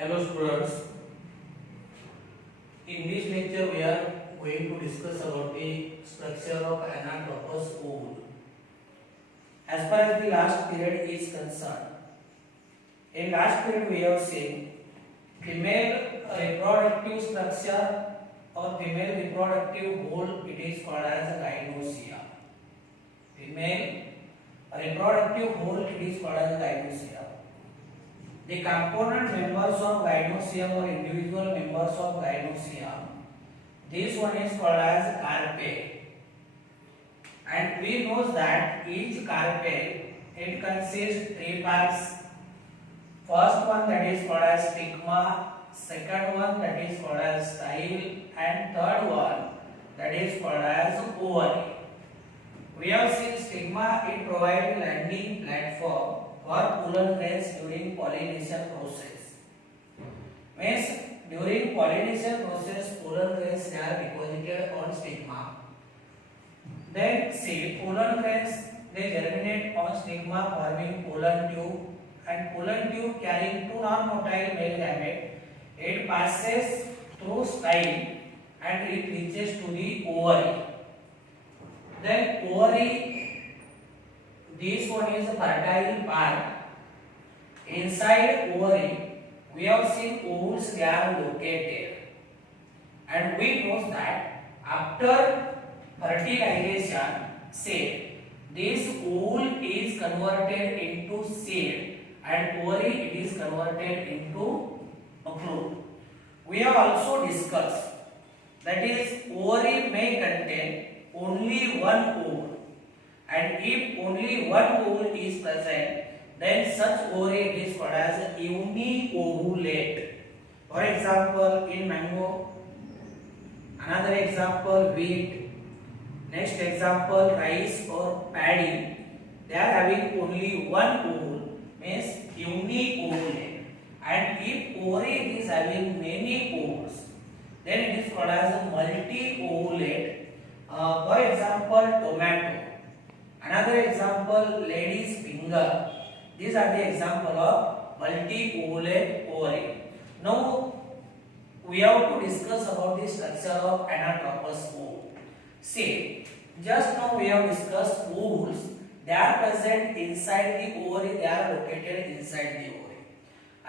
Hello students, in this lecture we are going to discuss about the structure of anatropous ovule. As far as the last period is concerned, in last period we have seen female reproductive structure or female reproductive hole, it is called as gynosia. Female reproductive hole, it is called as gynosia. The component members of gynosium or individual members of gynosium, this one is called as carpel, and we know that each carpel it consists three parts. First one that is called as stigma, second one that is called as style, and third one that is called as ovary. We have seen stigma, it provides landing platform for pollen grains during pollination process. Means during pollination process, pollen grains are deposited on stigma. Then see, pollen grains they germinate on stigma forming pollen tube, and pollen tube carrying two non-motile male gamete. It passes through style and it reaches to the ovary. Then ovary, this one is a fertile part. Inside ovary, we have seen ovules they are located, and we know that after fertilization, say this ovule is converted into seed, and ovary it is converted into a fruit. We have also discussed that is ovary may contain only one ovule, and if only one ovule is present, then such ovary is called as uniovulate. For example, in mango, another example wheat, next example rice or paddy, they are having only one ovule, means uniovulate. And if ovary is having many ovules, then it is called as multi-ovulate. For example, tomato. Another example, lady's finger. These are the example of multi-ovulate ovary. Now we have to discuss about the structure of anatropous ovule. See, just now we have discussed ovules. They are present inside the ovary. They are located inside the ovary.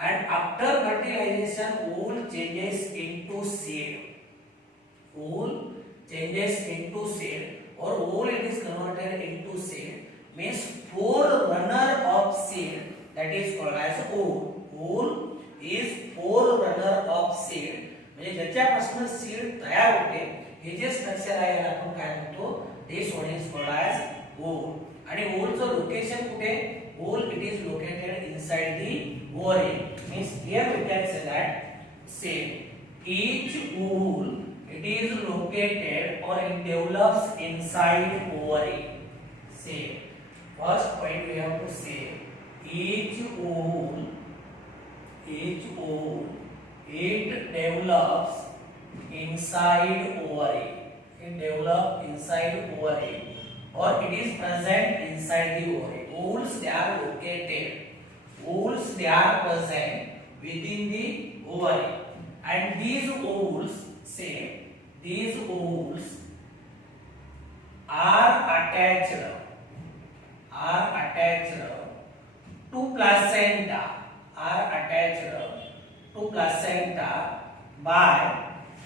And after fertilization, ovule changes into seed. Ovule changes into seed, or ovule it is converted into seed, means forerunner of seed, that is called as ovule. Ovule is forerunner of seed, म्हणजे ज्याच्यापासून seed तयार होते हे जे structure आहे याला आपण काय म्हणतो, this one is called as ovule. आणि ओव्हलचं location कुठे, ovule it is located inside the ovary, means here we can say that say each ovule it is located or it develops inside ovary. Say first point we have to say each ovule it develops inside ovary. It develops inside ovary, or it is present inside the ovary. Ovules they are located. Ovules they are present within the ovary, and these ovules say these ovules are attached to placenta, by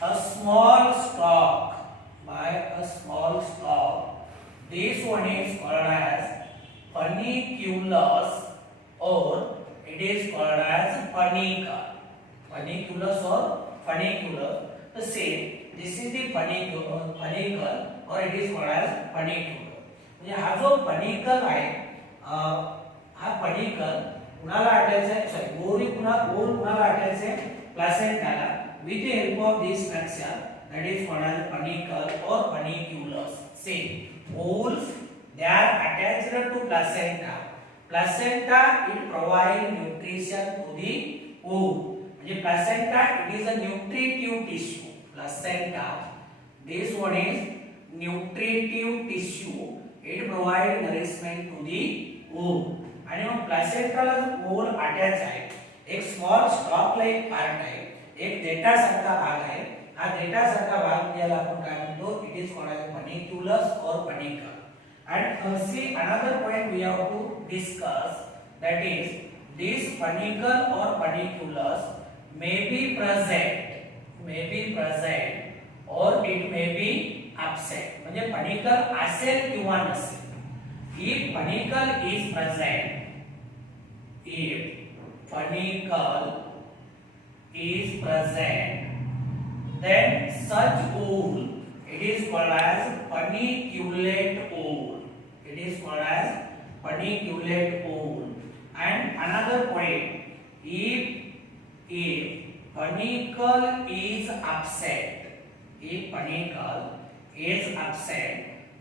a small stalk. This one is called as funiculus, or it is called as funicle. Funiculus or funicular, the same. This is the funicle, or it is called as funicle. म्हणजे हा जो funicle आहे, हा funicle कुणाला attach आहे, sorry ovary कुणाला attach आहे, प्लासेंटाला. With the help of this structure that is called as funicle or funiculus. See, ovules they are attached to placenta. Placenta it provide nutrition to the ovule. म्हणजे placenta it is a nutritive tissue. Placenta, this one is nutritive tissue. It provide nourishment to the ovule. आणि मग प्लासेंटाला oval attach आहे, एक small stock like part आहे, एक देठा सारखा भाग आहे. हा देठा सारखा भाग म्हणजे आपण काय म्हणतो, इट इज कॉल्ड एज फनिक्युलस और funicle. And see another point we have to discuss, that is this funicle or funiculus may be present or it may be absent. म्हणजे funicle असेल किंवा नसेल. If funicle is present, then such wool, it is called as funiculate wool. It is called as funiculate wool. And another point, if funicle is absent,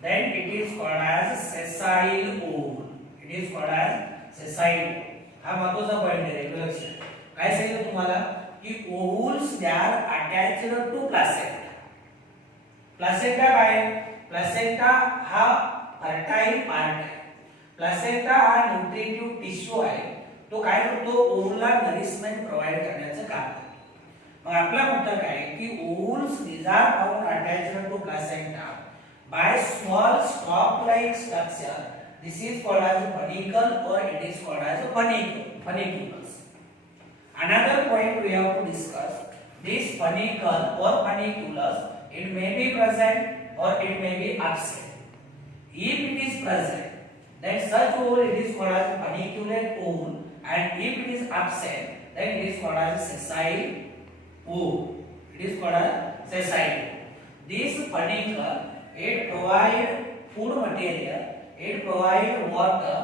then it is called as sessile wool. It is called as sessile wool. हा महत्वाचा point आहे. Regular काय सांगितलं तुम्हाला की ovules they are attached to placenta. Placenta काय, placenta हा fertile part आहे. प्लासेंटा हा न्यूट्रिटिव्ह टिश्यू आहे. तो काय करतो, ओव्हलला नरिशमेंट प्रोव्हाइड करण्याचं काम करतो. मग आपला मुद्दा काय की ovules these are found attached to placenta by small stalk like structure. This is called as a funicle or it is called as a funiculus. Another point we have to discuss, this funicle or funiculus, it may be present or it may be absent. If it is present, then such wool it is called as funiculate wool, and if it is absent, then it is called as sessile wool. It is called as sessile wool. This funicle, it provide food material, it provide water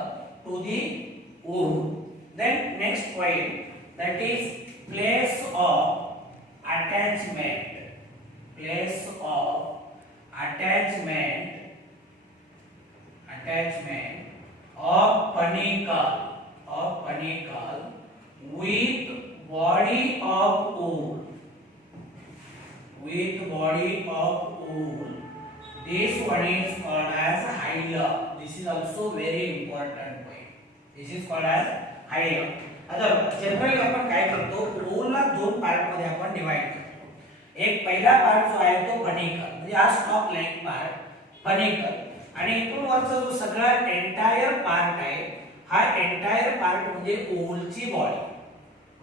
to the wool. Then next point, that is place of attachment. Place of attachment of funicle with body of wool. This one is called as hilum. This is also very important point. This is called as hilum. आता generally आपण काय करतो, वूलला दोन part मध्ये आपण divide करतो. एक पहिला पार्ट जो आहे तो फनिकल, म्हणजे हा स्टॉक लाईक पार्ट फनिकल, आणि इथून वरचा जो सगळा एंटायर पार्ट आहे, हा एंटायर पार्ट म्हणजे वूलची बॉडी.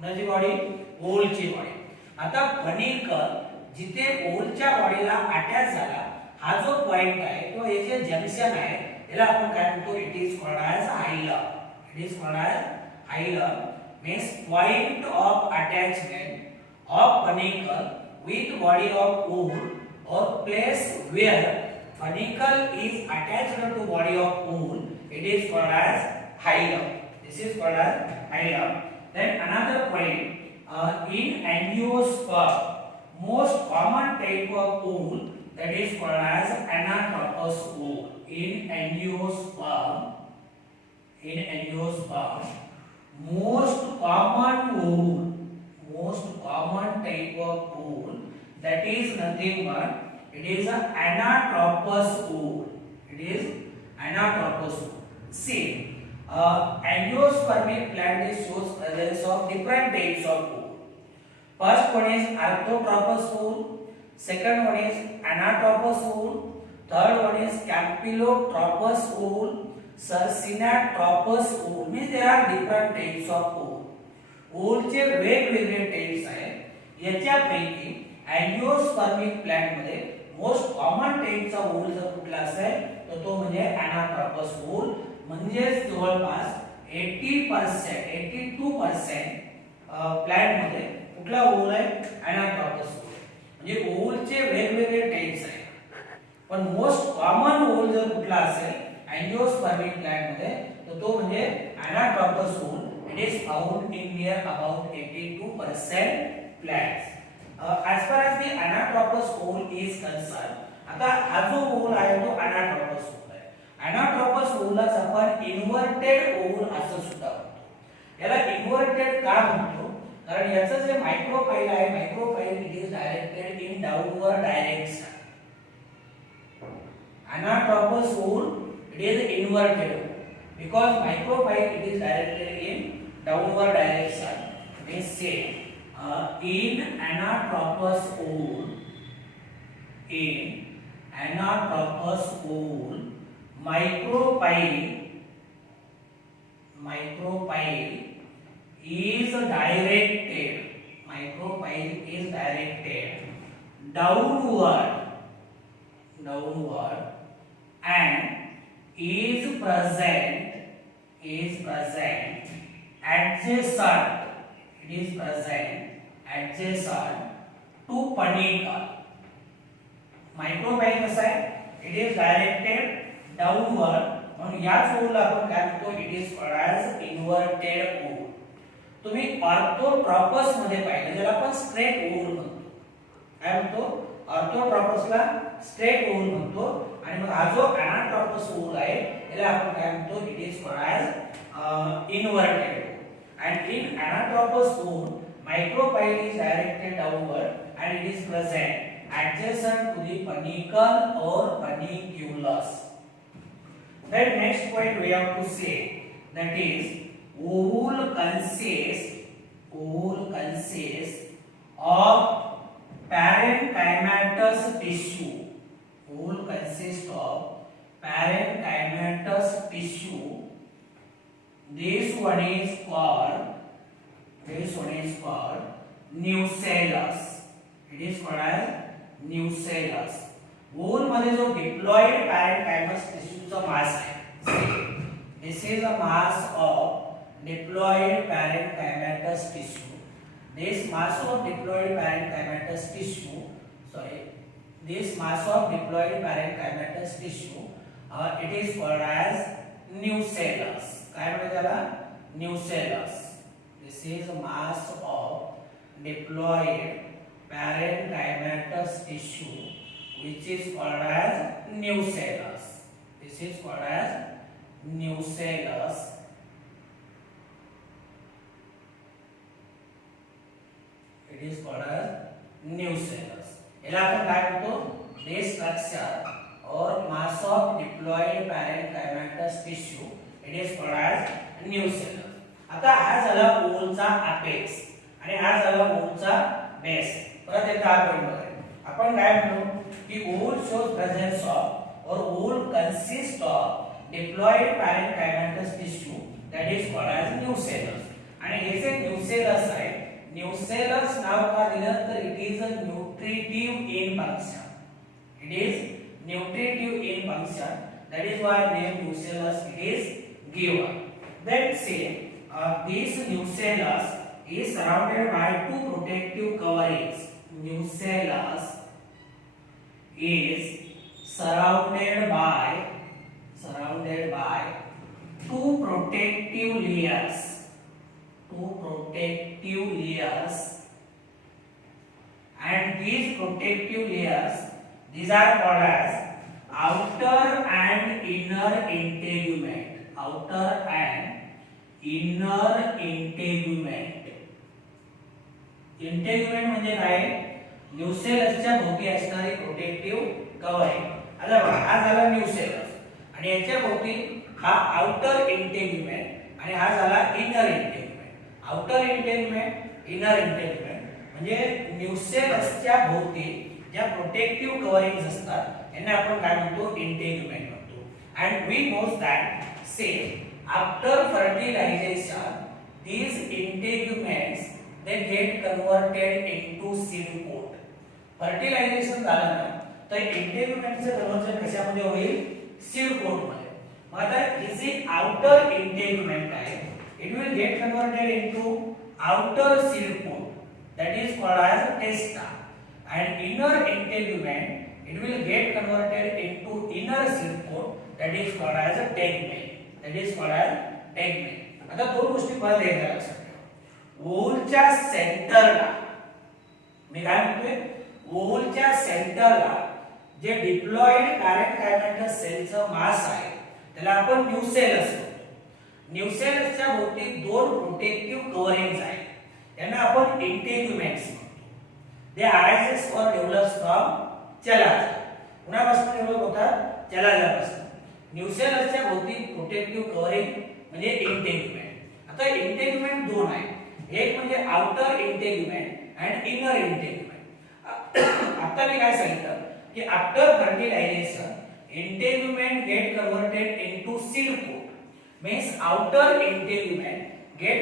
म्हणजे बॉडी, वूलची बॉडी. आता फनिकल जिथे वूलच्या बॉडीला अटॅच झाला, हा जो पॉइंट आहे तो हे जे जंक्शन आहे याला आपण काय म्हणतो, it is called as hilum. It is called as hilum means point of attachment of funicle with body of wool or place where funicle is attached to body of wool, it is called as hilum. This is called as hilum. Then another point, in angiosperm, most common type of wool, that is called as anatropous wool. In angiosperm, most common type of wool, that is nothing but it is an anatropous wool. It is anatropous wool. See, angiospermic plant shows presence of different types of wool. First one is arthropous wool, second one is anatropous wool, third one is campylotropous wool, सरसिनाट्रोपस wool. means there are different types of wool. वूलचे वेगवेगळे types आहेत. याच्यापैकी अँजिओस्पर्मिक plant मध्ये most common टाइपचा वूल जर कुठला असेल तर तो म्हणजे अनाट्रोपस वूल. म्हणजे जवळपास 80% 82% प्लांट मध्ये कुठला वूल आहे, अनाट्रोपस वूल. म्हणजे वूलचे वेगवेगळे टाइप्स आहेत, पण मोस्ट कॉमन वूल जर कुठला असेल angiospermic plant मध्ये तर तो म्हणजे anatropous wool. It is found in near about 82% plants. As far as the anatropous wool is concerned, आता हा जो wool आहे तो anatropous wool आहे. anatropous woolलाच आपण inverted wool असं सुद्धा म्हणतो. याला inverted का म्हणतो, कारण याचं जे मायक्रोफाइल आहे, मायक्रोफाइल it is directed in downward direction. Anatropous wool it is inverted because micropyle it is directed in downward direction, They say in Anatropous wool, micropyle is directed downward and is present adjacent to panicle. Micropyle कसा आहे? It is directed downward. म्हणून याच ओळला आपण काय म्हणतो? It is called as inverted wool. तुम्ही ऑर्थोट्रॉपस मध्ये पाहिलं ज्याला आपण स्ट्रेट वूल म्हणतो. काय म्हणतो? ऑर्थोट्रॉपसला स्ट्रेट वूल म्हणतो आणि मग हा जो अनाट्रॉपस वूल आहे याला आपण काय म्हणतो? It is called as inverted wool. And in anatropous wool, micropyle is directed downward and it is present adjacent to the panicle or paniculus. Then next point we have to say, that is wool consists of parenchymatous tissue. Wool consists of parenchymatous tissue. This one is called nucellus. It is called as nucellus. Wool मध्ये जो diploid parenchymatous tissue चा mass आहे. This is the mass of diploid parenchymatous tissue. This mass of diploid parenchymatous tissue, it is called as nucellus. काय म्हणतात त्याला? Nucellus. This is the mass of diploid parenchymatous tissue, which is called as nucellus. This is called as nucellus. It is called as nucellus. याला आपण काय म्हणतो? This structure or mass of diploid parenchymatous tissue, it is called as nucellus. आता हा झाला वूलचा apex आणि हा झाला वूलचा बेस. परत एकदा आपण बघूया. आपण काय म्हणतो की wool shows presence of or wool consists of diploid parenchymatous tissue, that is called as nucellus. आणि हे जे nucellus आहे, nucellus नाव का दिलं तर it is a nutritive in function. It is nutritive in function. That is why name nucellus it is given. Then say this nucellus is surrounded by two protective coverings. Nucellus is surrounded by two protective layers. And these protective layers, these are called as outer and inner integument. इंटेग्युमेंट म्हणजे काय? न्यूसेलसच्या भोवती असणारी protective covering. आता बघा हा झाला nucellus आणि याच्या भोवती हा आउटर इंटेग्युमेंट आणि हा झाला इनर इंटेग्युमेंट. आउटर इंटेग्युमेंट, इनर इंटेग्युमेंट म्हणजे न्यूसेलसच्या भोवती ज्या प्रोटेक्टिव्ह कव्हरिंग्स असतात यांना आपण काय म्हणतो? इंटेग्युमेंट म्हणतो. अँड वी नोज दॅट से after fertilization these integuments they get converted into seed coat. Fertilisation झालं ना तर इंटेग्युमेंटचं कन्वर्जन कशामध्ये होईल? सीड कोट मध्ये. मग आता हे जे आउटर इंटेग्युमेंट आहे it will get converted into outer seed coat, that is called as testa, and inner integument it will get converted into inner seed coat, that is called as tegmen. आता दोन गोष्टी परत एकदा लक्षात ठेवा. वूलच्या सेंटरला मी काय म्हणतोय? वूलच्या सेंटरला जे डिप्लॉइड पॅरेन्कायमॅटस सेलचं मास आहे त्याला आपण न्यूसेलस म्हणतो. न्यूसेलसच्या भोवती दोन प्रोटेक्टिव्ह कव्हरिंग्स आहेत त्यांना आपण इंटेग्युमेंट्स म्हणतो. दे अरायझेस और डेव्हलप्स फ्रॉम चेलाजा. कुणापासून डेव्हलप होतात? चेलाजापासून. न्यूसेलसच्या भोवती प्रोटेक्टिव्ह कव्हरिंग म्हणजे इंटेग्युमेंट. आता इंटेग्युमेंट दोन आहेत. एक म्हणजे outer integument and inner integument. आता मी काय सांगितलं की after fertilization integument get converted into seed coat means outer integument get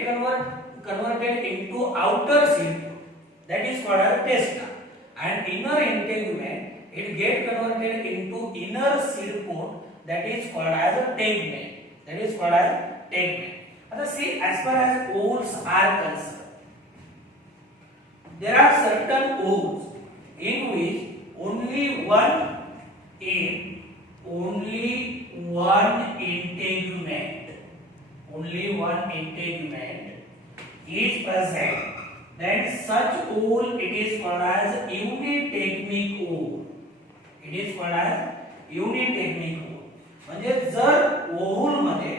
converted into outer seed pod, that is called as testa, and inner integument it get converted into inner seed pod, that is called as a tegmen, that is called as tegmen. Now see, as far as ovules are concerned, there are certain ovules in which only one integument is present, then such ovule it is called as unitegmic ovule. It is called as unitegmic ovule. म्हणजे जर oval मध्ये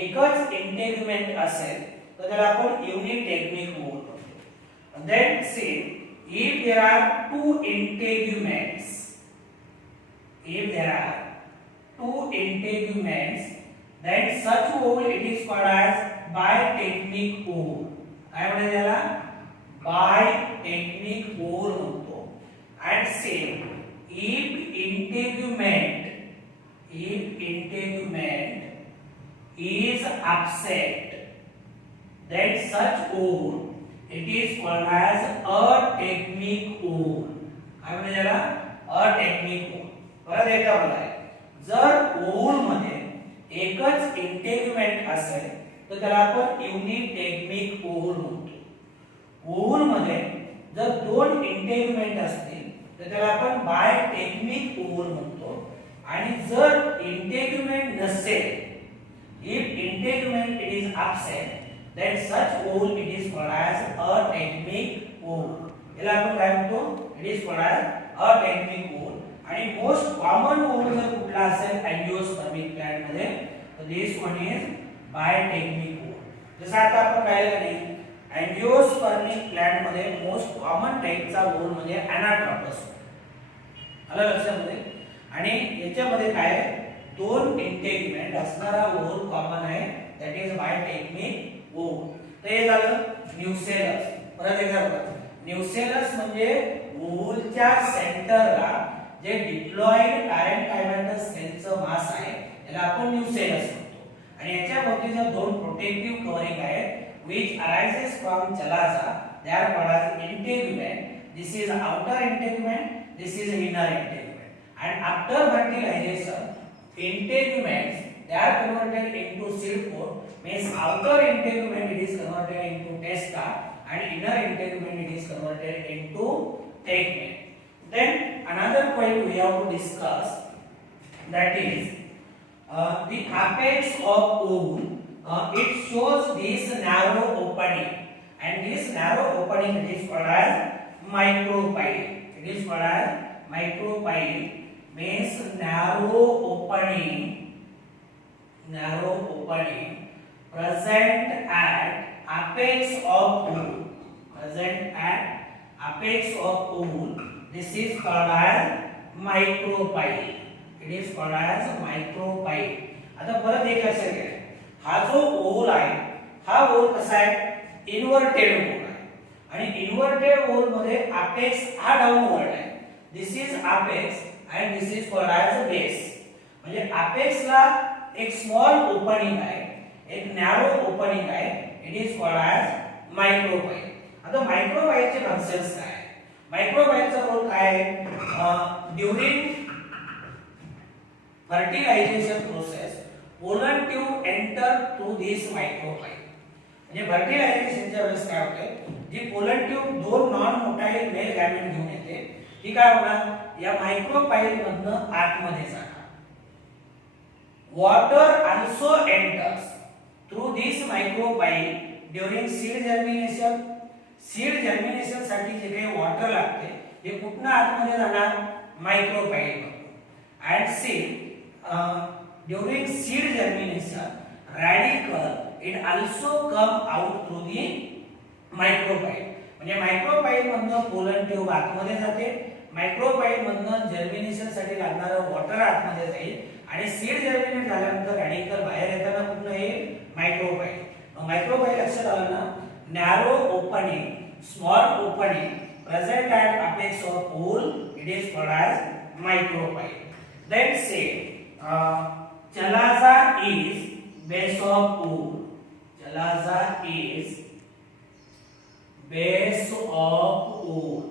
एकच इंटेग्युमेंट असेल तर त्याला आपण युनिटेग्मिक oval म्हणतो. Then see, if there are two integuments, then such ovule it is called as bitegmic ovule. काय म्हणतात त्याला बायटेक्निक ओव्हल म्हणतो. and same if integument is absent, then such ovule it is called as ategmic ovule. काय म्हणतात त्याला ategmic ovule. परत एकदा बघा, जर ओव्हल मध्ये एकच इंटेग्युमेंट असेल तर त्याला आपण युनिटेग्मिक ओव्हल म्हणतो. ओव्हल मध्ये जर दोन इंटेग्युमेंट असतील तर त्याला आपण बायटेग्मिक ओव्हल म्हणतो. आणि जर इंटेग्युमेंट नसेल, if integument it is absent, then such ovule it is called as ategmic ovule. याला आपण काय म्हणतो? It is called as ategmic ovule. आणि मोस्ट कॉमन ओव्हल जर कुठला असेल अँजिओस्पर्मिक प्लांट मध्ये तर दिस वन इज बायटेग्मिक ओव्हल. जसं आता आपण पाहिलं नाही, अँजिओस्पर्मिक प्लांट मध्ये मोस्ट कॉमन टाइपचा ओव्हल म्हणजे अनाट्रोपस. आलं लक्षामध्ये? आणि याच्यामध्ये काय दोन इंटेग्युमेंट असणारा ओव्हल कॉमन आहे, दॅट इज बायटेग्मिक ओव्हल. तर हे झालं न्यूसेलस. परत एकदा बघा, न्यूसेलस म्हणजे ओव्हलच्या सेंटरला जे डिप्लॉइड पॅरेंकायमॅटस सेलचं मास आहे याला आपण न्यूसेलस म्हणतो. आणि याच्या भोवतीच्या दोन प्रोटेक्टिव्ह कव्हरिंग आहेत which arises from chalaza, they are called as integument. This is outer integument, this is inner integument. And after fertilization integuments they are converted into seed pod, means outer integument it is converted into testa and inner integument it is converted into tegmen. Then another point we have to discuss, that is the apex of ovule. It shows this narrow opening, and this narrow opening it is called as micropyle. It is called as micropyle, means narrow opening present at apex of ovule. This is called as micropyle. It is called as micropyle. आता परत एक लक्षात घ्या, हा जो oval आहे हा oval कसा आहे, इन्व्हर्टेड ओव्हल आहे. आणि इन्व्हर्टेड ओव्हल मध्ये अपेक्स हा डाऊनवर्ड आहे. This is apex and this is called as base. म्हणजे अपेक्स ला एक स्मॉल ओपनिंग आहे, एक नॅरो ओपनिंग आहे. It is called as micropyle. आता मायक्रोपाईलचे फंक्शन्स काय आहे? मायक्रोपाईलचा रोल काय आहे? During fertilization process pollen tube enter through this micropyle. म्हणजे फर्टिलायझेशनच्या वेळेस काय होते, जी पोलन ट्यूब दोन नॉन मोटाईल मेल गॅमेट घेऊन येते, ती काय होणार, या मायक्रोपाईल मधनं आतमध्ये जाणार. Water also enters through this micropyle during seed germination. Seed germination साठी जे काही वॉटर लागते हे कुठनं आतमध्ये जाणार, मायक्रोपाईल मधून. And seed during seed germination radicle it also come out through the micropyle. म्हणजे मायक्रोपाईल मधनं पोलन ट्यूब आतमध्ये जाते, मायक्रोपाईल मधनं जर्मिनेशन साठी लागणारं वॉटर आतमध्ये जाईल आणि सीड जर्मिनेट झाल्यानंतर रॅडिकल बाहेर येताना कुठलं हे मायक्रोपाईल. मायक्रोपाईल लक्षात आलं ना, narrow opening, small opening present at apex of wool, it is called as micropyle. Then say chalaza is base of wool. Chalaza is base of wool.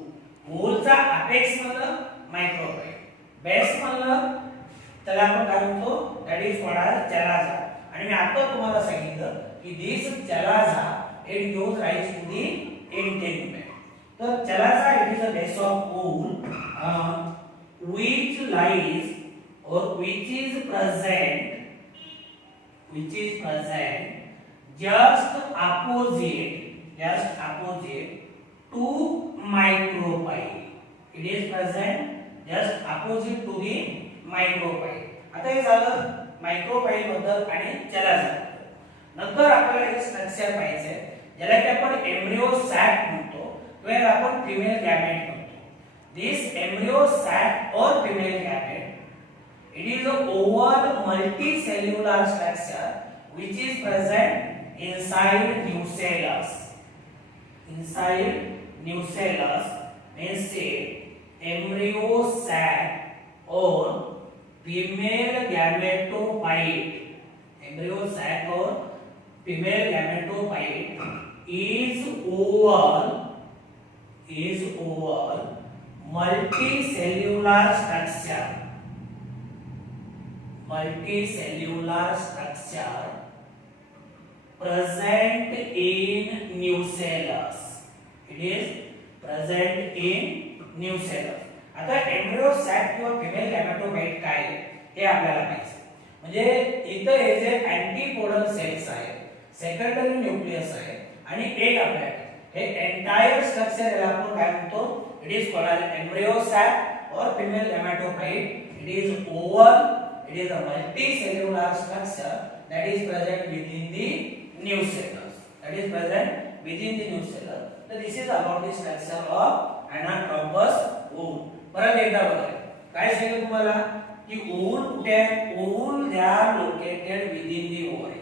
wool चा apex मतलब micropyle, base मतलब त्याला आपण काय म्हणतो, that is called as chalaza. आणि मी आता तुम्हाला सांगितलं की this chalaza it gives rise to the integument. तर chalaza it is a base of wool which lies or which is present just opposite to micropyle. It is present just opposite to the micropyle. आता हे झालं मायक्रोपाईल बद्दल आणि chalaza. नंतर आपल्याला एक structure पाहिजे ज्याला की आपण एम्ब्रियो सॅक म्हणतो किंवा आपण फिमेल गॅमेट म्हणतो. दिस एम्ब्रियो सॅक और female gamete it is a oval multicellular structure which is present inside nucellus. Inside nucellus means say embryo sac or female gametophyte. Embryo sac or female gametophyte is oval multicellular structure present in nucellus. It is present in nucellus. आता embryo sac किंवा female गॅमेटोफाइट काय हे आपल्याला माहिती. म्हणजे इथं हे जे अँटीपोडल sales आहेत, secondary nucleus आहे आणि एक आपल्याकडे हे एंटायर स्ट्रक्चर याला आपण काय म्हणतो, it is called embryo sac और female gametophyte. It is ovule, it is a multicellular structure that is present within the nucellus. So this is about the structure of anatropous wool. परत एकदा बघा काय सांगितलं तुम्हाला की wool कुठे आहे, wool they are located within the ovary.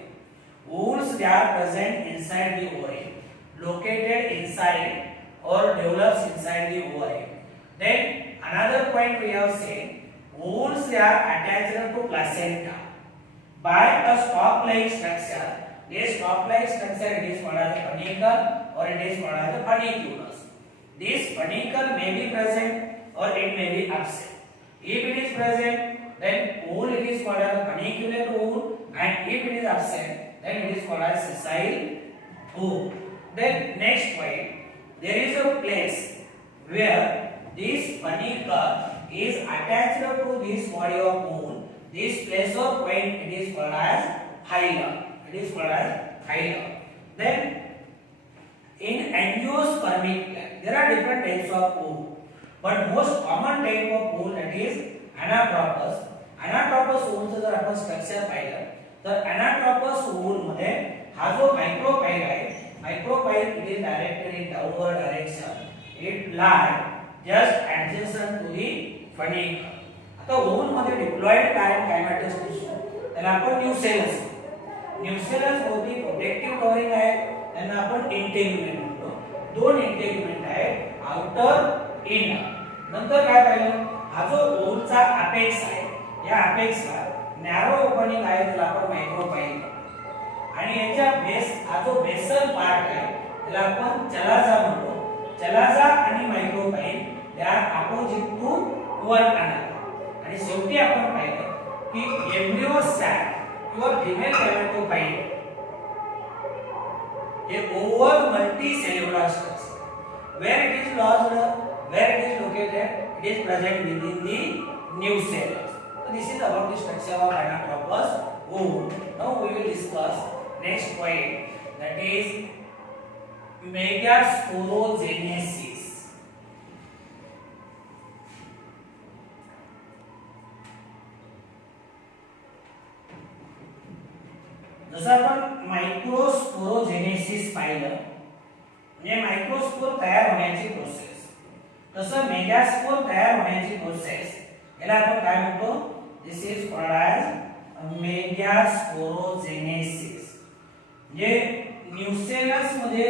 wools they are present inside the ovary, located inside or develops inside the ovary. Then another point we have seen, wools they are attached to placenta by a stalk-like structure. This stalk-like structure it is called as a funicle or it is called as a funiculus. This funicle may be present or it may be absent. If it is present, then wool it is called as a funiculate wool, and if it is absent, then it is called as sessile wool. Then next point, there is a place where this funicle is attached to this body of wool. This place or point it is called as hilum. Then in angiospermic gland there are different types of wool, but most common type of wool that is anatropous. Anatropous wool चं जर आपण structure पाहिलं तर anatropous wool मध्ये हा जो मायक्रोपाइल आहे, मायक्रोपाइल it is directed in downward direction. It lies just adjacent to the funicle. आता wool मध्ये डिप्लॉइड कायमॅटस टिश्यू त्याला आपण न्यूसेलस. न्यूसेलस होती प्रोटेक्टिव्ह कव्हरिंग आहे, त्यांना आपण इंटेग्युमेंट म्हणतो. दोन इंटेग्युमेंट आहेत, आउटर इनर. नंतर काय पाहिलं, हा जो वूलचा अपेक्स आहे, या अपेक्सला नॅरो ओपनिंग आहे त्याला आपण मायक्रोपाइल म्हणतो. आणि याच्या बेस हा जो बेसल पार्ट आहे त्याला आपण चलाजा म्हणतो. चलाजा आणि मायक्रोपाइल they are opposite to one another. आणि शेवटी आपण पाहिलं की एम्ब्रियो सॅक किंवा फिमेल गॅमेटोफाइट हे ovule multicellular structure where it is located, it is present within the nucellus. So this is about the structure of anatropous wool. Now we will discuss next point, that is megasporogenesis. जसं आपण मायक्रोस्पोरोजेनेसिस पाहिलं म्हणजे microspore तयार होण्याची process, तसं megaspore तयार होण्याची process याला आपण काय म्हणतो, this is called as megasporogenesis. म्हणजे न्यूसेलस मध्ये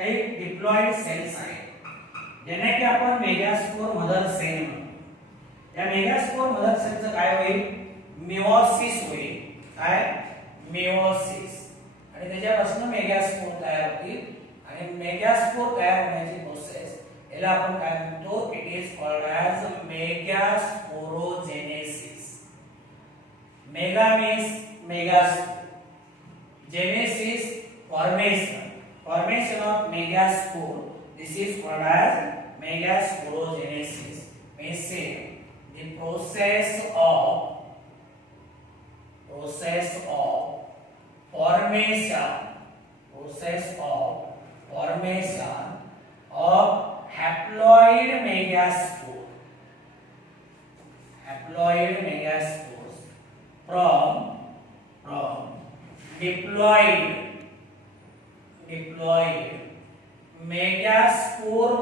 काही डिप्लॉइड सेल्स आहेत ज्यांना की आपण मेगास्पोर मदर सेल म्हणतो। या मेगास्पोर मदर सेलचं काय होईल मिओसिस होईल। काय मिओसिस आणि त्याच्यापासून मेगास्पोर तयार होतील आणि मेगास्पोर तयार होण्याची प्रोसेस याला आपण काय म्हणतो it is called as megasporogenesis. Mega means megaspore, genesis formation of megaspore, this is called as megasporogenesis, means say the process of formation of haploid megaspores from diploid megaspore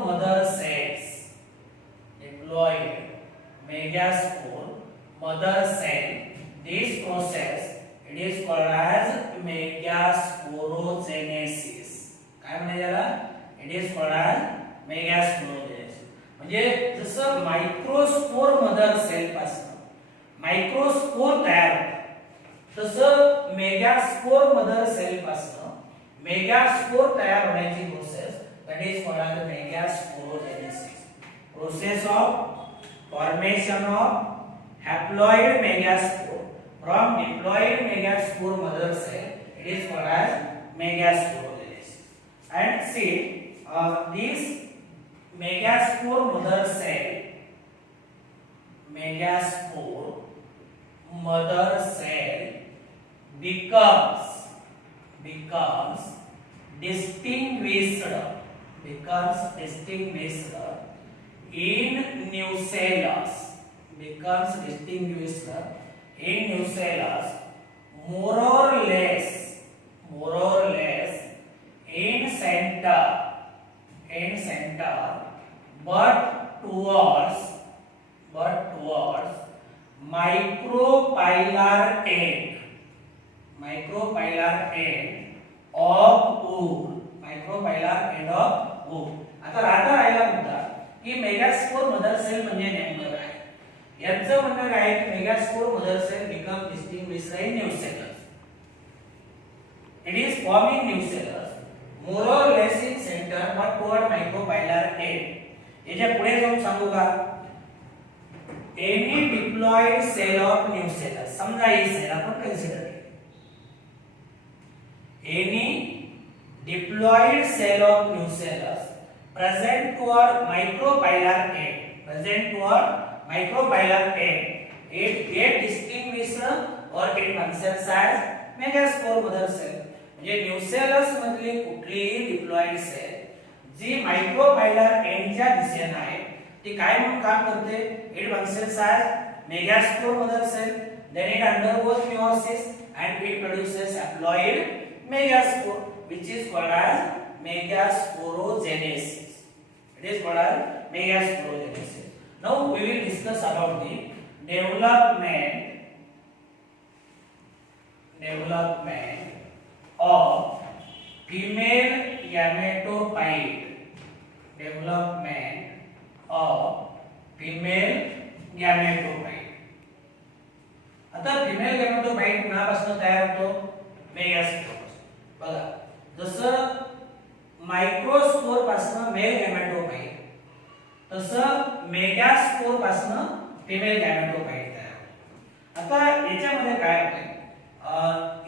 mother cells, this process it is called as megasporogenesis। काय म्हणाले याला it is called as megasporogenesis। म्हणजे जसं microspore mother cell पासून microspore तयार होतात तसं megaspore mother cell पासून मेगास्पोर तयार होण्याची process that is called as megasporogenesis, process of formation of haploid megaspore from diploid megaspore mother cell, it is called as megasporogenesis। and see this megaspore mother cell becomes distinguished in nucellus, more or less in center but towards micropylar end of wood, आता राहिला मुद्दा की megaspore mother cell म्हणजे नेमकं काय। याचं म्हणणं काय आहे की megaspore mother cell become distinguished in nucellus, it is forming nucellus more और less in centre but toward micropylar end. याच्या पुढे जाऊन सांगू का any diploid cell of nucellus, समजा ही सेल आपण consider any diploid cell of nucellus present toward micropylar end, it get distinguished or it functions as megaspore mother cell। म्हणजे nucellus मधली कुठलीही डिप्लॉइड सेल जी मायक्रोपायलर एंडच्या दिशेने आहे ती काय म्हणून काम करते it functions as megaspore mother cell, then it undergoes meiosis and it produces haploid megaspore which is called as megasporogenesis, now we will discuss about the development of female gametophyte, आता female गॅमेटोफाइट कुणापासून तयार होतो megaspore. बघा जसं microspore पासून mail गॅमेटोफाइट तसं megaspore पासून female गॅमेटोफाइट तयार होतो। आता याच्यामध्ये काय होते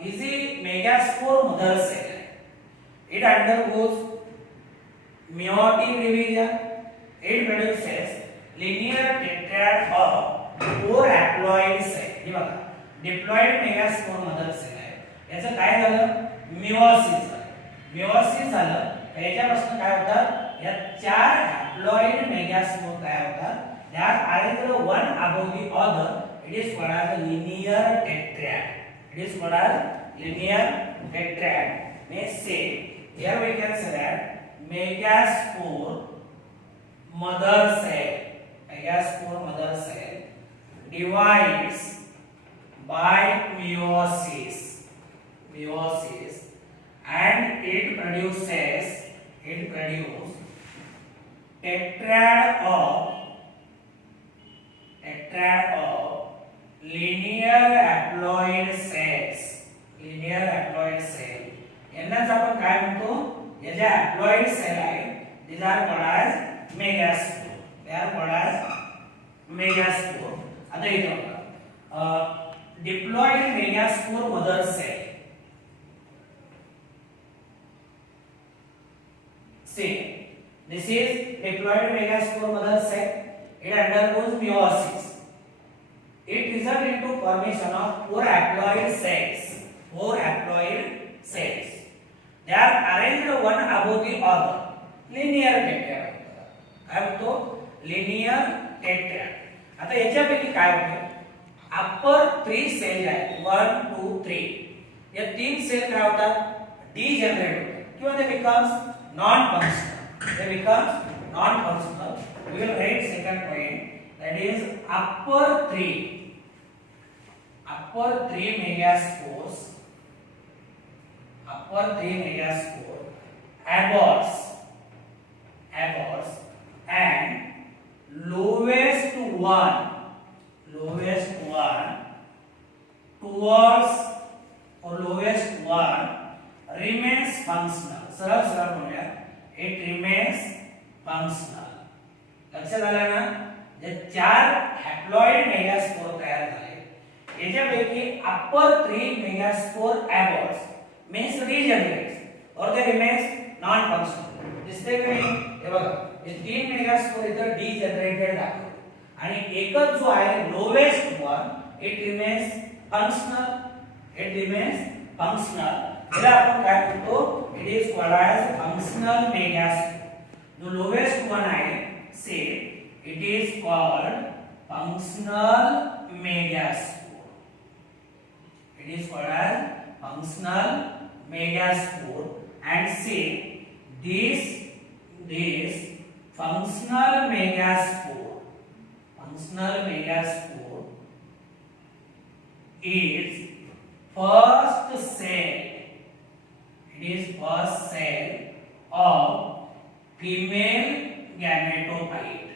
ही जी मेगास्पोर मदर सेल आहे it undergoes meiotic division, it produces linear tetrad of 4 haploid cells। हे बघा डिप्लॉइड मेगास्पोर मदर सेल आहे याचं काय झालं मिओसिस झालं तर याच्यापासून काय होतं या 4 हॅप्लॉइड मेगास्पोर तयार होतात that either one above the other it is called as a linear tetrad, means say here we can say that megaspore mother cell divides by meiosis and it produces it produce tetrad of linear haploid cells. linear haploid cell यांनाच आपण काय म्हणतो, या ज्या haploid cell आहेत these are called as megaspore. they are called as megaspore. आता इथे बघा diploid megaspore mother cell. See, this is diploid megaspore mother cell. It undergoes meiosis. It results into formation of 4 haploid cells. 4 haploid cells. They are arranged one above the other. Linear tetrad. काय होतो, linear tetrad. आता याच्यापैकी काय होते, अपर 3 cell आहेत 1 2 3, या 3 cell काय होतात, degenerate होतात किंवा they becomes non functional. they becomes non functional. We will write second point, that is upper 3 megaspores aborts and lowest one towards or lowest one remains functional. सरळ म्हणूया, it remains functional. लक्षात आलं ना, जे 4 haploid megaspore तयार झाले याच्यापैकी अपर 3 megaspore aborts means regenerates or they remains non functional. दिसते की नाही, हे बघा हे 3 मेगास्पोर इथं डीजनरेटेड दाखवले आणि एकच जो आहे lowest one it remains functional. याला आपण काय म्हणतो, it is called as functional megaspore. जो लोवेस्ट वन आहे से it is called functional megaspore. It is called as functional megaspore. And say this functional megaspore is first cell. It is first cell of female gametophyte.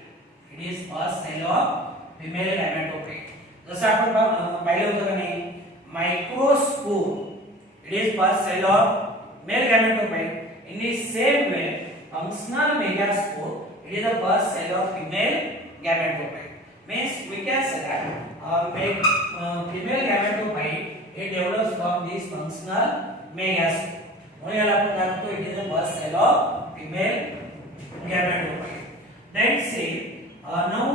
It is first cell of female gametophyte. जसं आपण पाहिलं होतं का नाही, microspore it is first cell of male gametophyte. In the same way, functional megaspore it is the first cell of female gametophyte. Means we can say that female gametophyte it develops from this functional megaspore. म्हणून याला आपण काय म्हणतो, it is the first cell of female gametophyte. Then say now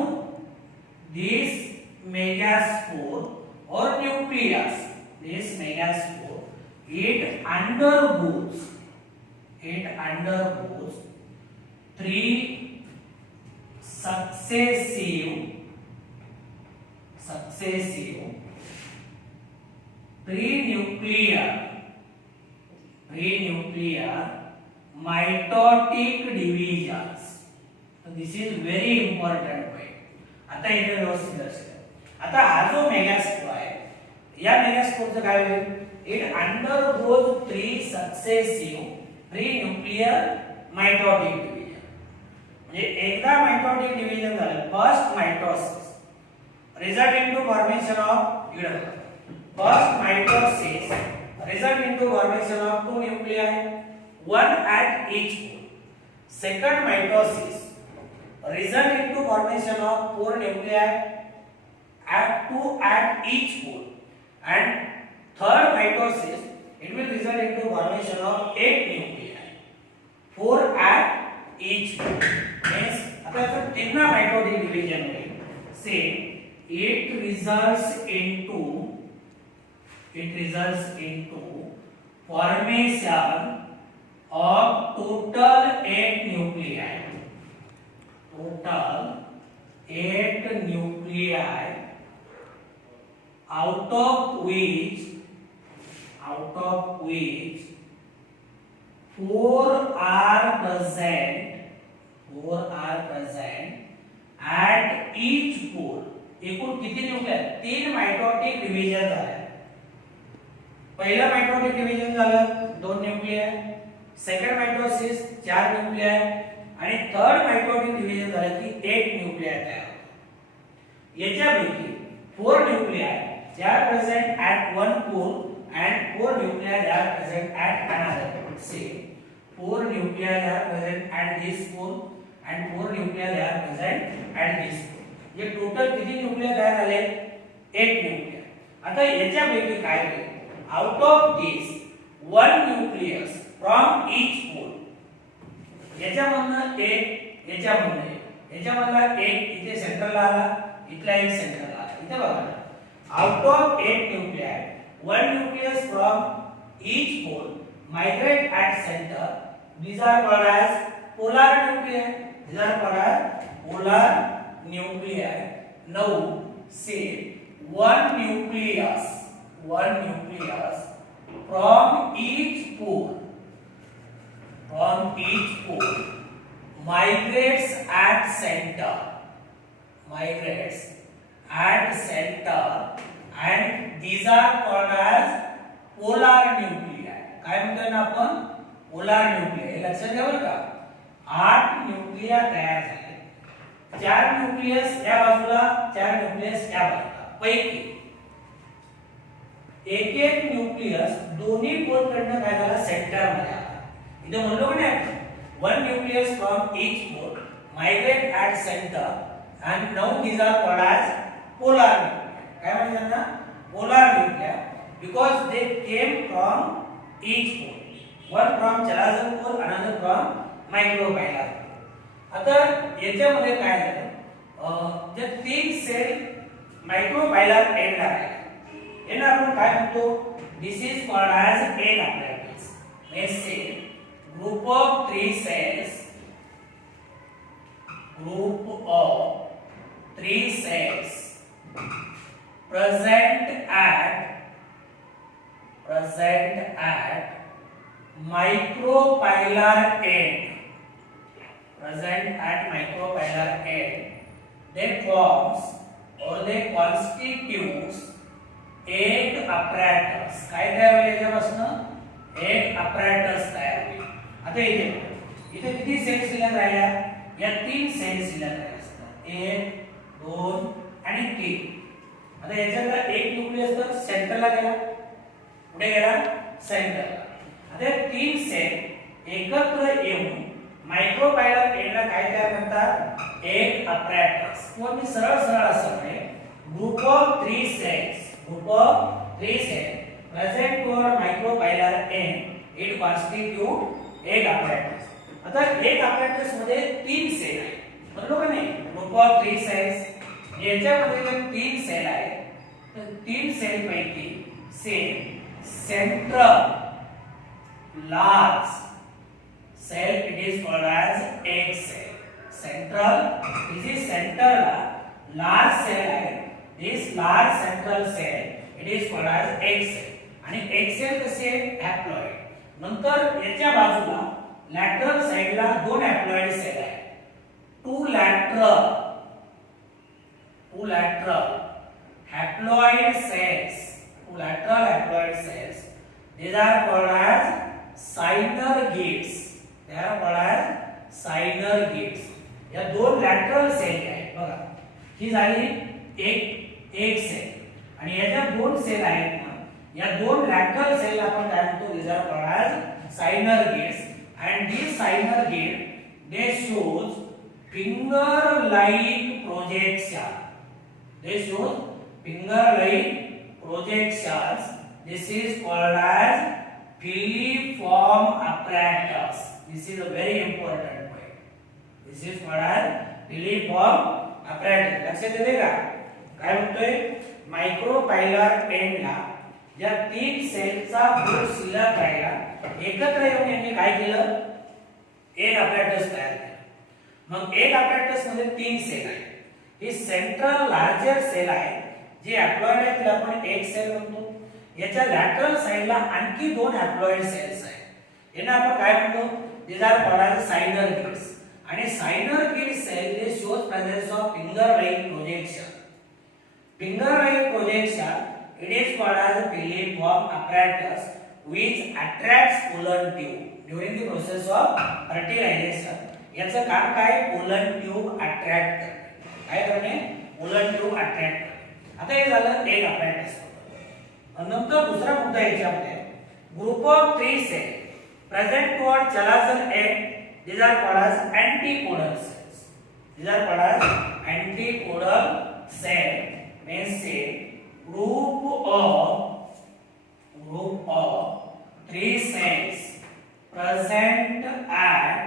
this megaspore or nucleus, this megaspore it undergoes 3 successive prenuclear mitotic divisions. So this is very important point. आता इथे व्यवस्थित लक्षात. आता हा जो मेगास्पोर आहे, या मेगास्पोरचं काय होईल, it undergoes 3 successive prenuclear mitotic division. म्हणजे एकदा मायटोटिक डिव्हिजन झालं, first mitosis result into formation of first mitosis result into formation of 2 nuclei, one at each pole. Second mitosis result into formation of 4 nuclei, at 2 at each pole. And third mitosis it will result into formation of 8 nuclei, 4 at each pole. Means आता जर तीनना mitotic division होईल, say it results into formation of total 8 nuclei. Total 8 nuclei, out of which 4 are present at each pole. एकूण किती nuclear, 3 mitotic division झाले. पहिलं mitotic division झालं 2 nuclear, second mitosis 4 nuclei आणि third mitotic division झालं की 8 nuclei तयार होतात. याच्यापैकी 4 nuclei they are present at one pole and 4 nuclei they are present at another pole. Say 4 nuclei they are present at this pole and 4 nuclei they are present at this pole. ये total किती न्यूक्लिया तयार झाले? 8 न्यूक्लिया. आता याच्यापैकी काय होईल? Out of this one nucleus from each pole. याच्यामधनं एक, याच्यामधनं एक, याच्यामधला एक इथे सेंटरला आला, इथला एक सेंटरला आला. इथे बघा, out of 8 nuclei, one nucleus from each pole migrate at center. These are called as polar nuclei. These are called as polar nuclei. Now say one nucleus from each pole migrates at center. And these are called as polar nuclei. काय म्हणतो ना आपण? Polar Nucleya. हे लक्षात घ्या बरं का. 8 न्यूक्लिया तयार झाले. 4 न्यूक्लियस या बाजूला, 4 न्यूक्लियस या बाजूला. पैकी एक एक न्यूक्लियस दोन्ही पोल कडनं काय झाला? सेंटर मध्ये आला. इथे म्हणलो की नाही, one nucleus from each pole migrate at center and now these are called as polar nuclei. काय म्हणतात ना? polar nuclei because they came from each pole. One from chalazar pole, another from micropylar. आता याच्यामध्ये काय झालं? जे 3 cell मायक्रोपायलर एंडला राहिले. यांना आपण काय म्हणतो? This is called as egg apparatus. Let's say group of 3 cells present at micropylar end. They forms or they constitutes egg apparatus. काय तयार होईल याच्यापासून? egg apparatus तयार होईल. आता इथे किती सेल्स शिल्लक राहिल्या? या 3 सेल्स शिल्लक राहिल्या. 1 2 आणि 3. आता याच्यातला एक न्यूक्लियस तर सेंटरला गेला. कुठे गेला? सेंटरला. आता 3 सेल एकत्र येऊन मायक्रोपायलर एंडला काय तयार करतात? egg apparatus. किंवा मी सरळ असं म्हणेन, group of 3 cells present toward micropylar end, it constitute egg apparatus. आता egg apparatus मध्ये 3 सेल आहेत. म्हणलो का नाही? Group of 3 cells. याच्यामध्ये जर 3 सेल आहेत, तर 3 सेल पैकी central large cell it is called as egg cell. This is central large cell आहे. This large central cell it is called as egg cell. आणि egg cell कसे? haploid. नंतर याच्या बाजूला लॅटरल साइडला 2 haploid सेल आहेत. two lateral haploid cells. These are called as synergids. या 2 lateral cell आहेत बघा. ही झाली एक सेल आणि याच्या 2 सेल आहेत ना. या 2 लॅटरल सेल आपण काय म्हणतो? these are called as synergids. And these synergid they shows finger like projections. This is called as filiform apparatus. This is a very important point. This is called as filiform apparatus. लक्षात येते का? काय म्हणतोय? मायक्रोपायलर एंडला ज्या 3 सेलचा board शिल्लक राहिला, एकत्र येऊन यांनी काय केलं? एक apparatus तयार केलं. मग एक apparatus मध्ये 3 सेल आहेत. ही सेंट्रल लार्जर सेल आहे जी हॅप्लॉइड आहे, तिला आपण एक सेल म्हणतो. याच्या लॅटरल साइडला आणखी 2 हॅप्लॉइड सेल्स आहेत. यांना आपण काय म्हणतो? these are called as synergids. आणि synergid cell they shows presence of finger like projection. It is called as a filiform apparatus which attracts pollen tube. During the process of fertilisation. याचं काम काय? Pollen tube attract करणे. काय करणे? Pollen tube attract करणे. आता हे झालं एक अप्रेंटिस. नंतर दुसरा मुद्दा याच्यामध्ये group of 3 cell present toward chalazal egg. These are called as antipodal cells. These are called as antipodal cell. Means say group of 3 cells present at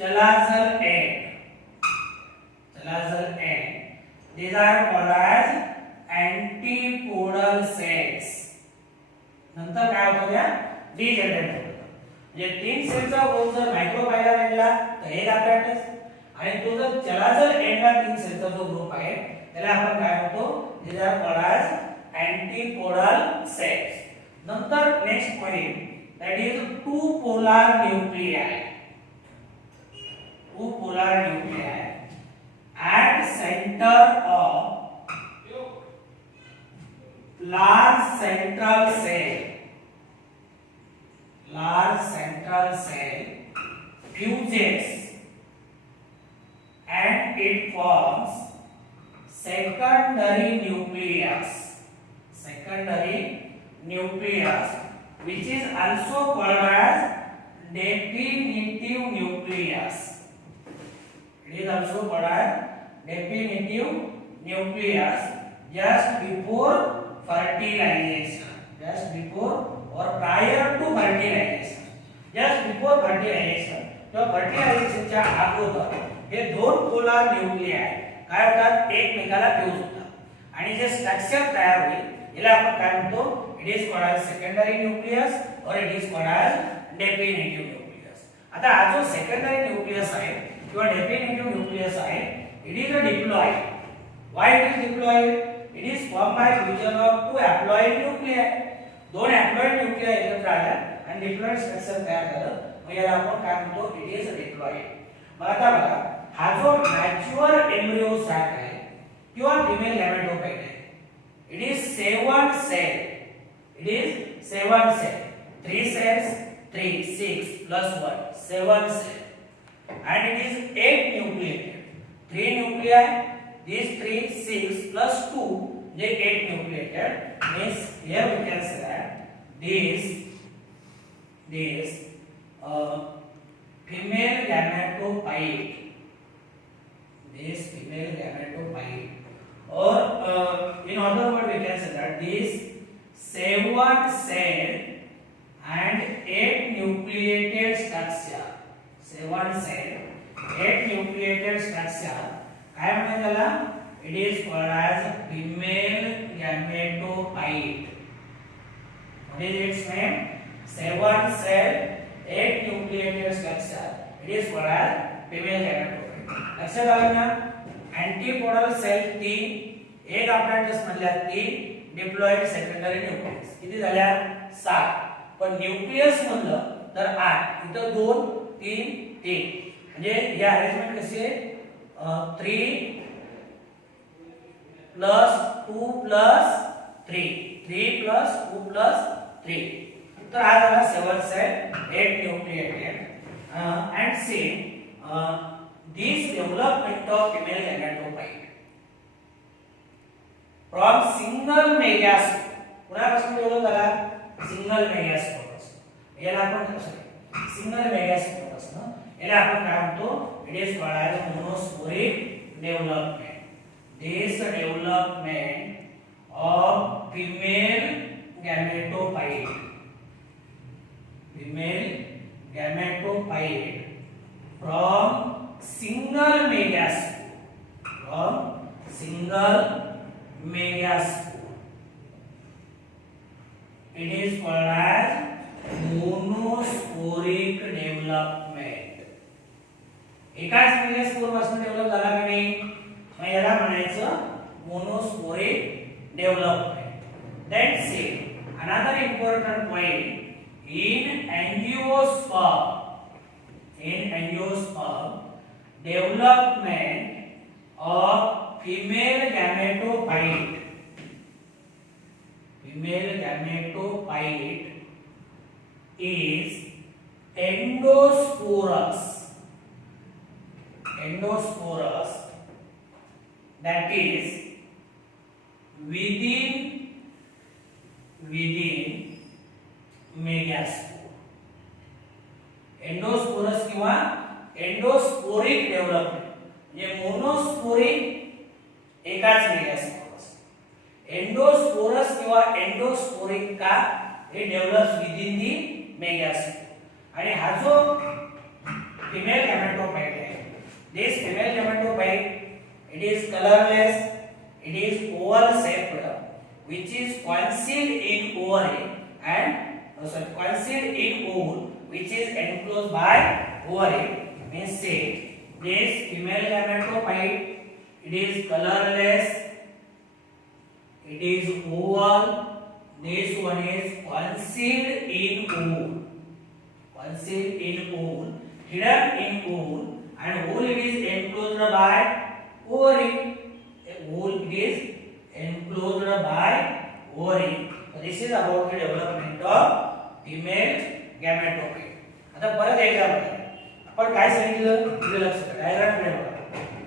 chalazal egg. Chalazal egg. These are called as antipodal cells. नंतर काय होतं? त्या degenerate होतं. म्हणजे 3 सेलचा group जर मायक्रोफायला बनला तर एक apparatus, आणि तो जर चलाजल एंडला 3 सेलचा जो ग्रुप आहे त्याला आपण काय म्हणतो? these are called as antipodal cells. नंतर next point that is two polar nuclei. Two polar nuclei at center of large central cell. Large central cell fuses and it forms secondary nucleus. Secondary nucleus, which is also called as definitive nucleus. It is also called as definitive nucleus just before fertilization. Just before or prior to fertilization. Just before fertilization. तो फर्टिलायझेशनच्या अगोदर हे दोन polar न्यूक्लिआय काय होतात? एकमेकाला fuse होतात आणि जे structure तयार होईल याला आपण काय म्हणतो? It is called as secondary nucleus और it is called as definitive nucleus. आता हा जो सेकंडरी न्यूक्लियस आहे किंवा डेफिनेटिव्ह न्यूक्लियस आहे, it is a diploid. Why it is diploid? It is formed by fusion of two haploid nuclei. दोन haploid nuclei एकत्र आल्या आणि डिप्लॉइड स्ट्रक्चर तयार झालं. मग याला आपण काय म्हणतो? It is diploid. मग आता बघा, हा जो मॅच्युअर एम्ब्रियो सॅक आहे किंवा फिमेल गॅमेटोफाइट आहे, it is 7 cell. It is 7 cell. 3 cells, 3 6 plus 1 7 cell, and it is 8 nucleated. 3 nuclei. These 3 6 plus 2 they 8 nucleated. Means here we can say that this female gametophyte, this female gametophyte, or in other word we can say that this 7 cell and 8 nucleated structure. 7 cell 8 nucleated structure काय म्हणतात त्याला? It is called as female gametophyte. What is its name? 7 cell 8 nucleated structure. It is called as female gametophyte. लक्षात आलं ना? अँटीपोडल cell 3, एक apprentice मधल्या 3 diploid secondary nucleus. किती झाल्या? 7. पण न्यूक्लियस म्हणलं तर 8. इथं 2 3 3. म्हणजे ही अरेंजमेंट कशी आहे? 3 plus 2 plus 3. 3 plus 2 plus 3. तर हा झाला 7 cell 8 nucleated. And see this development of female gametophyte from single megaspore. कुणापासून डेव्हलप झाला? Single megaspore. याला आपण कसं सिंगल मेगास्पोर पासून याला आपण काय म्हणतो? It is called as monosporic development. This development of female gametophyte. Female gametophyte from single megaspore. From single megaspore. It is called as monosporic development. एकाच मेगास्पोर पासून डेव्हलप झाला का नाही? मग याला म्हणायचं monosporic development. That's it. Another important point in angiosperm. In angiosperm, development of female gametophyte. Female gametophyte is endosporous. Endosporous, that is within megaspore. Endosporous किंवा endosporic development म्हणजे monosporic एकाच मेगास्पोरस. एंडोस्पोरस किंवा एंडोस्पोरिक का हे डेव्हलप्स विदिन दी मेगास्पोर. आणि हा जो female gametophyte आहे, this female gametophyte it is colorless, it is oval shaped, which is concealed in ovary and concealed in ovule, which is enclosed by ovary. Means say this female gametophyte, it is colorless, it is oval, this one is concealed in ovule, hidden in ovule, and ovule it is enclosed by ovary. Ovule it is enclosed by ovary. So this is about the development of female gametophyte. आता परत एकदा बघा, आपण काय सांगितलं इथे लक्ष द्या. डायग्राम कडे बघा.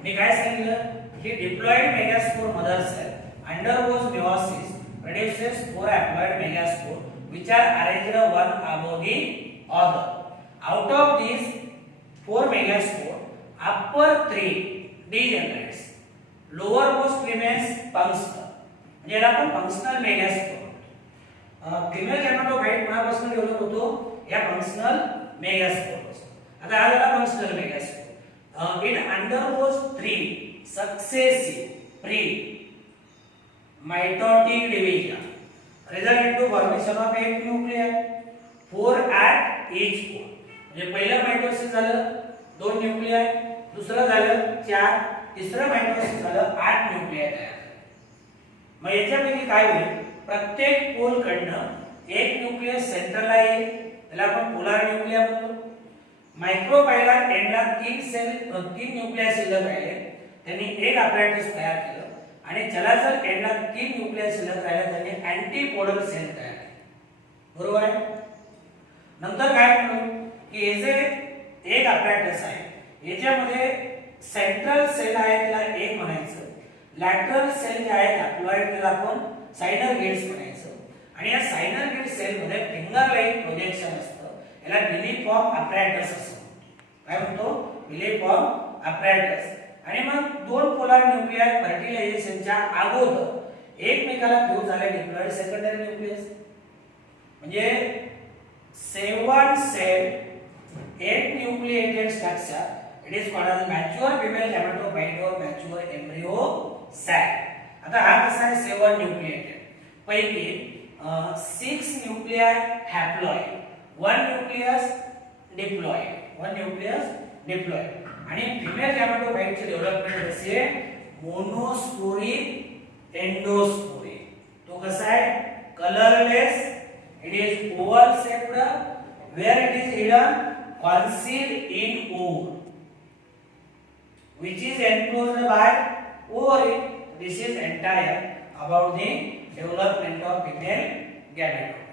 मी काय सांगितलं की diploid megaspore mother cell undergoes meiosis, produces 4 haploid megaspore which are arranged one above the other. Out of these 4 megaspore, upper 3 degenerates, lowermost remains functional. म्हणजे याला आपण फंक्शनल मेगास्पोर. फिमेल गॅमेटोफाइट कोणापासून डेव्हलप होतो? या फंक्शनल मेगास्पोर पासून. आता हा झाला functional megaspore. It undergoes 3 successive pre mitotic division result into formation of 8 nuclei, 4 at each pole. म्हणजे पहिलं मायटोसिस झालं 2 न्यूक्लिआय, दुसरं झालं 4, तिसरं मायटोसिस झालं 8 न्यूक्लिआय तयार झाले. मग याच्यापैकी काय होईल? प्रत्येक पोल कडनं एक न्यूक्लियस सेंटरला येईल, त्याला आपण पोलार न्यूक्लिया म्हणतो. मायक्रोपायलर एंडला 3 न्यूक्लिया शिल्लक राहिले, त्यांनी एक apparatus तयार केलं. आणि चला जर एंडला 3 न्यूक्लियस शिल्लक राहिला, त्यांनी अँटीपोडल सेल तयार केली. बरोबर आहे. नंतर काय म्हणतो की हे जे एक apparatus आहे, याच्यामध्ये सेंट्रल सेल आहे त्याला एक म्हणायचं, लॅटरल सेल जे आहे हॅप्लॉइड त्याला आपण सायनर गेट्स म्हणायचं. आणि या सायनर गेट सेल मध्ये फिंगर लाईन प्रोजेक्शन असतं, याला बिलिफॉर्म apparatus असं काय म्हणतो, बिलिफॉर्म apparatus. आणि मग 2 पोलार न्यूक्लिआय फर्टिलायझेशनच्या अगोदर एकमेकाला फ्यूज झाले डिप्लॉइड सेकंडरी न्यूक्लियस. म्हणजे 7 cell 8 nucleated structure, it is called as mature female gametophyte और मॅच्युअर एम्ब्रियो सॅक. आता हा कसा आहे 7 न्यूक्लिएटेड पैकी 6 न्यूक्लिआय हॅप्लॉइड, 1 न्यूक्लियस डिप्लॉइड. आणि फिमेल गॅमेटोफाइटचे डेव्हलपमेंट कसे मोनोस्पोरिक एंडोस्पोरिक. तो कसा आहे colourless, it is oval shaped, where it is hidden concealed in ovule which is enclosed by ovary. This is entire about the development of female gametophyte.